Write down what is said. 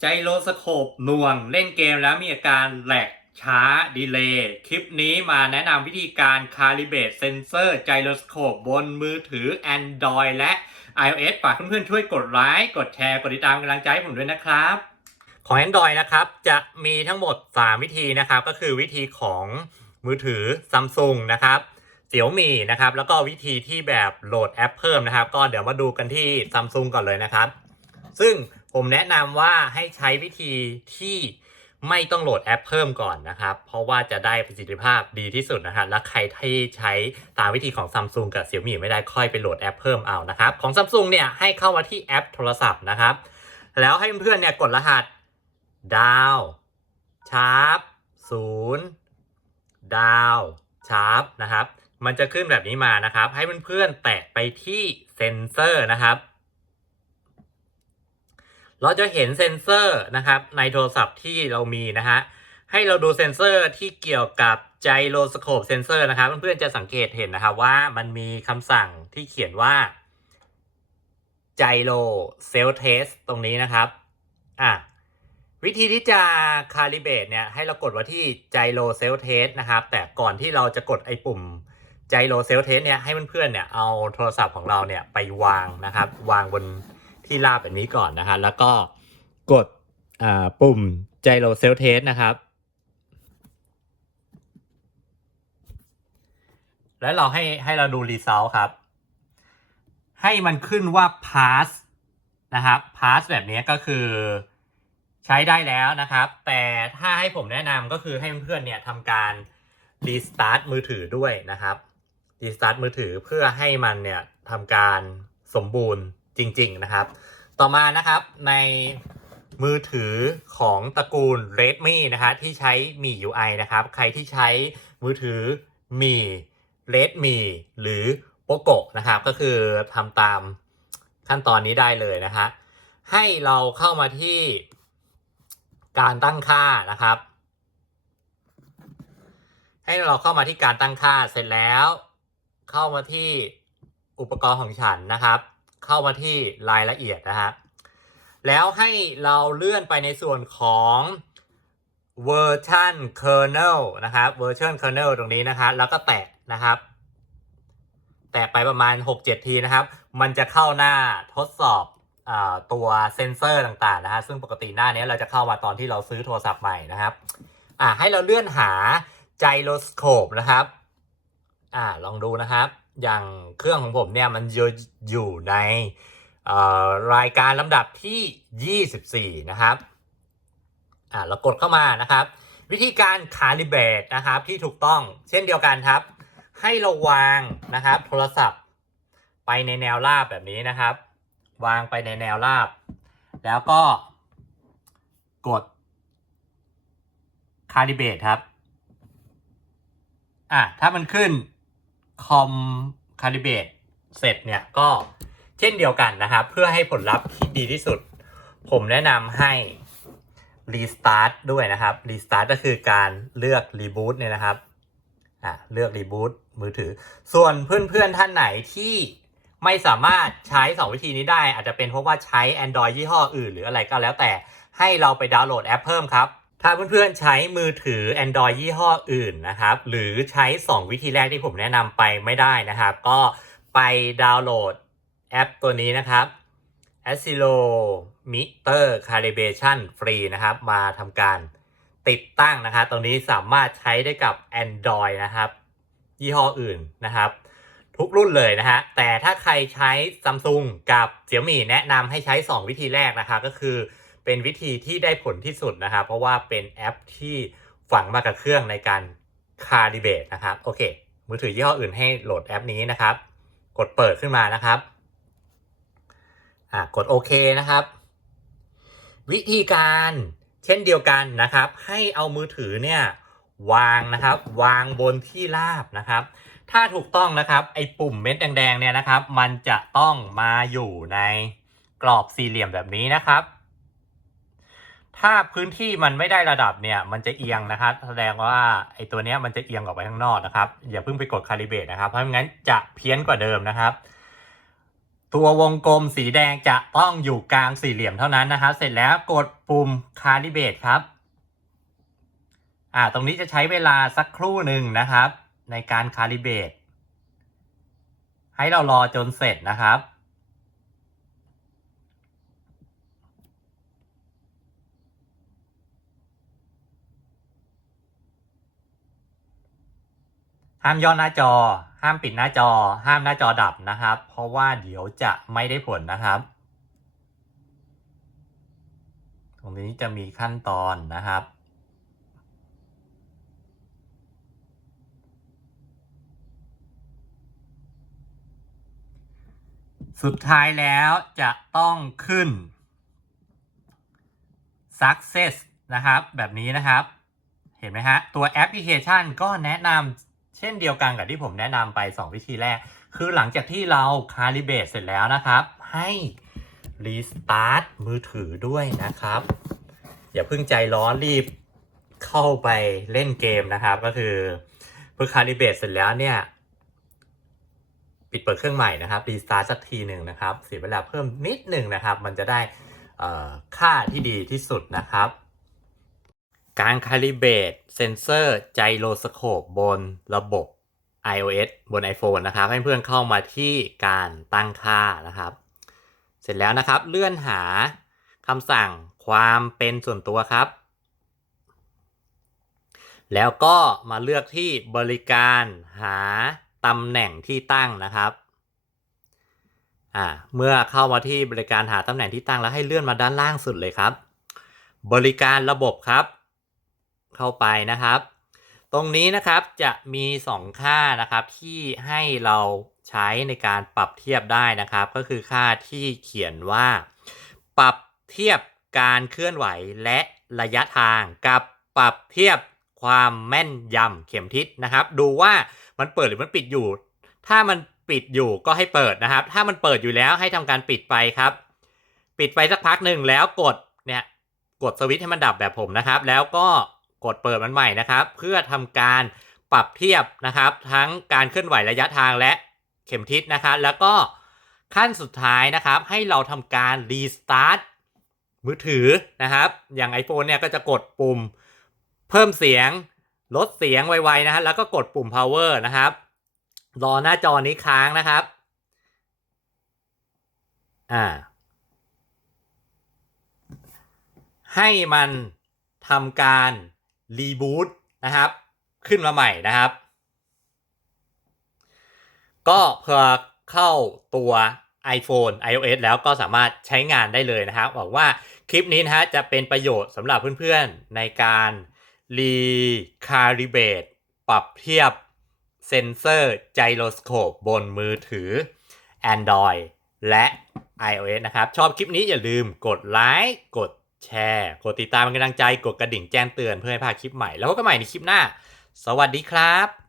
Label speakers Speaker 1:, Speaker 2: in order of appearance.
Speaker 1: ไจโรสโคปหน่วงเล่นเกมแล้วมีอาการแหลกช้าดีเลย์คลิปนี้มาแนะนำวิธีการคาลิเบตเซนเซอร์ไจโรสโคปบนมือถือ Android และ iOS ฝากเพื่อนๆช่วยกดไลค์กดแชร์กดติดตามกำลังใจให้ผมด้วยนะครับ ของ Android นะครับ จะมีทั้งหมด 3 วิธีนะครับ ก็คือวิธีของมือถือ Samsung นะครับเสี่ยวมี่นะครับ แล้วก็วิธีที่แบบโหลดแอปเพิ่มนะครับ ก็เดี๋ยวมาดูกันที่ Samsung ก่อนเลยนะครับ ซึ่ง ผมแนะนำว่าให้ใช้วิธีที่ไม่ต้องโหลดแอปเพิ่มก่อนนะครับ เพราะว่าจะได้ประสิทธิภาพดีที่สุดนะครับ และใครที่ใช้ตามวิธีของ Samsung กับ Xiaomi ไม่ได้ค่อยไปโหลดแอปเพิ่มเอานะครับ ของ Samsung เนี่ยให้เข้ามาที่แอปโทรศัพท์นะครับ แล้วให้เพื่อนๆเนี่ยกดรหัส ดาวชาร์ปศูนย์ดาวชาร์ปนะครับ มันจะขึ้นแบบนี้มานะครับ ให้เพื่อนๆแตะไปที่เซนเซอร์นะครับ เราจะเห็นเซนเซอร์นะครับในโทรศัพท์ที่เรามีนะฮะให้เราดูเซนเซอร์ที่เกี่ยวกับไจโรสโคปเซนเซอร์นะครับเพื่อนๆจะสังเกตเห็นนะครับว่ามันมีคำสั่งที่เขียนว่าไจโรเซลเทสตรงนี้นะครับอะวิธีที่จะคาลิเบตเนี่ยให้เรากดว่าที่ไจโรเซลเทสนะครับ แต่ก่อนที่เราจะกดไอ้ปุ่มไจโรเซลเทสเนี่ยให้เพื่อนๆเนี่ยเอาโทรศัพท์ของเราเนี่ยไปวางนะครับ วางบน ที่ราบแบบนี้ก่อนนะครับแล้วก็กดปุ่มไจโรเซลเทสนะครับ แล้วเราให้ให้เราดูรีเซลครับ ให้มันขึ้นว่า pass นะครับ pass แบบนี้ก็คือใช้ได้แล้วนะครับ แต่ถ้าให้ผมแนะนำก็คือให้เพื่อนๆเนี่ยทำการรีสตาร์ทมือถือด้วยนะครับรีสตาร์ทมือถือเพื่อให้มันเนี่ยทำการสมบูรณ์ จริง ๆ นะครับ ต่อมานะครับในมือถือของตระกูล Redmi นะครับที่ใช้มี UI นะครับ ใครที่ใช้มือถือมี Redmi หรือ Poco นะครับ ก็คือทำตามขั้นตอนนี้ได้เลยนะฮะให้เราเข้ามาที่การตั้งค่านะครับ ให้เราเข้ามาที่การตั้งค่าเสร็จแล้ว เข้ามาที่อุปกรณ์ของฉันนะครับ เข้ามาที่รายละเอียดนะครับแล้วให้เราเลื่อนไปในส่วนของเวอร์ชัน kernel นะครับเวอร์ชัน kernel ตรงนี้นะครับแล้วก็แตะนะครับ แตะไปประมาณ 6-7 ทีนะครับ มันจะเข้าหน้าทดสอบอตัวเซนเซอร์ต่างๆนะฮะซึ่งปกติหน้านี้เราจะเข้ามาตอนที่เราซื้อโทรศัพท์ใหม่นะครับอ่าให้เราเลื่อนหาไจโรสโคปนะครับ อ่าลองดูนะครับ อย่างเครื่องของผมเนี่ยมันอยู่อยู่ในรายการลำดับที่ 24 นะครับอ่าเรากดเข้ามานะครับ วิธีการคาลิเบตนะครับที่ถูกต้องเช่นเดียวกันครับ ให้เราวางนะครับโทรศัพท์ไปในแนวราบแบบนี้นะครับ วางไปในแนวราบ แล้วก็กดคาลิเบตครับ อะ ถ้ามันขึ้น คอมคาลิเบตเสร็จเนี่ยก็เช่นเดียวกันนะครับ เพื่อให้ผลลัพธ์ที่ดีที่สุด ผมแนะนำให้รีสตาร์ทด้วยนะครับรีสตาร์ทก็คือการเลือกรีบูตเนี่ยนะครับอะเลือกรีบูตมือถือ ส่วนเพื่อนๆท่านไหนที่ไม่สามารถใช้ 2 วิธีนี้ได้ อาจจะเป็นเพราะว่าใช้ Android ยี่ห้ออื่นหรืออะไรก็แล้วแต่ให้เราไปดาวน์โหลดแอปเพิ่มครับ ถ้าเพื่อนๆใช้มือถือ Android ยี่ห้ออื่นนะครับ หรือใช้ 2 วิธีแรกที่ผมแนะนำไปไม่ได้นะครับ ก็ไปดาวน์โหลดแอปตัวนี้นะครับ a s i l o Meter Calibration Free นะครับ มาทำการติดตั้งนะครับตรงนี้สามารถใช้ได้กับ Android นะครับ ยี่ห้ออื่นนะครับ ทุกรุ่นเลยนะฮะแต่ถ้าใครใช้ Samsung กับ Xiaomi แนะนำให้ใช้ 2 วิธีแรกนะครับก็คือ เป็นวิธีที่ได้ผลที่สุดนะครับ เพราะว่าเป็นแอปที่ฝังมากับเครื่องในการคาลิเบตนะครับโอเค มือถือยี่ห้ออื่นให้โหลดแอปนี้นะครับ กดเปิดขึ้นมานะครับอ่ากดโอเคนะครับ วิธีการเช่นเดียวกันนะครับ ให้เอามือถือเนี่ยวางนะครับ วางบนที่ราบนะครับ ถ้าถูกต้องนะครับไอ้ปุ่มเม็ดแดงๆเนี่ยนะครับ มันจะต้องมาอยู่ในกรอบสี่เหลี่ยมแบบนี้นะครับ ถ้าพื้นที่มันไม่ได้ระดับเนี่ย มันจะเอียงนะครับ แสดงว่าไอ้ตัวเนี้ยมันจะเอียงออกไปข้างนอกนะครับ อย่าเพิ่งไปกดคาลิเบตนะครับ เพราะงั้นจะเพี้ยนกว่าเดิมนะครับ ตัววงกลมสีแดงจะต้องอยู่กลางสี่เหลี่ยมเท่านั้นนะครับ เสร็จแล้วกดปุ่ม Calibrate ครับ อ่า ตรงนี้จะใช้เวลาสักครู่หนึ่งนะครับ ในการ Calibrate ให้เรารอจนเสร็จนะครับ ห้ามย่อหน้าจอ ห้ามปิดหน้าจอ ห้ามหน้าจอดับนะครับ เพราะว่าเดี๋ยวจะไม่ได้ผลนะครับ ตรงนี้จะมีขั้นตอนนะครับสุดท้ายแล้วจะต้องขึ้น success นะครับ แบบนี้นะครับ เห็นไหมฮะ ตัวแอปพลิเคชันก็แนะนำ เช่นเดียวกันกับที่ผมแนะนำไป 2 วิธีแรก คือหลังจากที่เราคาลิเบตเสร็จแล้วนะครับ ให้รีสตาร์ทมือถือด้วยนะครับ อย่าเพิ่งใจร้อนรีบเข้าไปเล่นเกมนะครับ ก็คือเพื่อคาลิเบตเสร็จแล้วเนี่ย ปิดเปิดเครื่องใหม่นะครับรีสตาร์ทสักทีหนึ่งนะครับเสียเวลาเพิ่มนิดหนึ่งนะครับ มันจะได้ค่าที่ดีที่สุดนะครับ การคาลิเบตเซนเซอร์ไจโรสโคปบนระบบ iOS บน iPhone นะครับ ให้เพื่อนเข้ามาที่การตั้งค่านะครับ เสร็จแล้วนะครับเลื่อนหาคำสั่งความเป็นส่วนตัวครับ แล้วก็มาเลือกที่บริการหาตำแหน่งที่ตั้งนะครับอ่าเมื่อเข้ามาที่บริการหาตำแหน่งที่ตั้งแล้วให้เลื่อนมาด้านล่างสุดเลยครับ บริการระบบครับ เข้าไปนะครับ ตรงนี้นะครับจะมี 2 ค่านะครับที่ให้เราใช้ในการปรับเทียบได้นะครับ ก็คือค่าที่เขียนว่า ปรับเทียบการเคลื่อนไหวและระยะทางกับปรับเทียบความแม่นยำเข็มทิศนะครับ ดูว่ามันเปิดหรือมันปิดอยู่ ถ้ามันปิดอยู่ก็ให้เปิดนะครับ ถ้ามันเปิดอยู่แล้วให้ทำการปิดไปครับ ปิดไปสักพักหนึ่งแล้วกดเนี่ยกดสวิตช์ให้มันดับแบบผมนะครับ แล้วก็ กดเปิดมันใหม่นะครับ เพื่อทำการปรับเทียบนะครับ ทั้งการเคลื่อนไหวระยะทางและเข็มทิศนะครับ แล้วก็ขั้นสุดท้ายนะครับ ให้เราทำการรีสตาร์ทมือถือนะครับ อย่าง iPhone เนี่ยก็จะกดปุ่มเพิ่มเสียงลดเสียงไวๆนะฮะแล้วก็กดปุ่ม power นะครับ รอหน้าจอนี้ค้างนะครับ อ่า ให้มันทำการ รีบูตนะครับ ขึ้นมาใหม่นะครับ ก็เพื่อเข้าตัว iPhone iOS แล้วก็สามารถใช้งานได้เลยนะครับหวังว่าคลิปนี้นะฮะจะเป็นประโยชน์สำหรับเพื่อนๆ ในการรีคาลิเบตปรับเทียบเซนเซอร์ไจโรสโคปบนมือถือ Android และ iOS นะครับ ชอบคลิปนี้อย่าลืมกดไลค์กด แชร์กดติดตามเป็นกำลังใจกดกระดิ่งแจ้งเตือนเพื่อให้พลาดคลิปใหม่แล้วพบกันใหม่ในคลิปหน้า สวัสดีครับ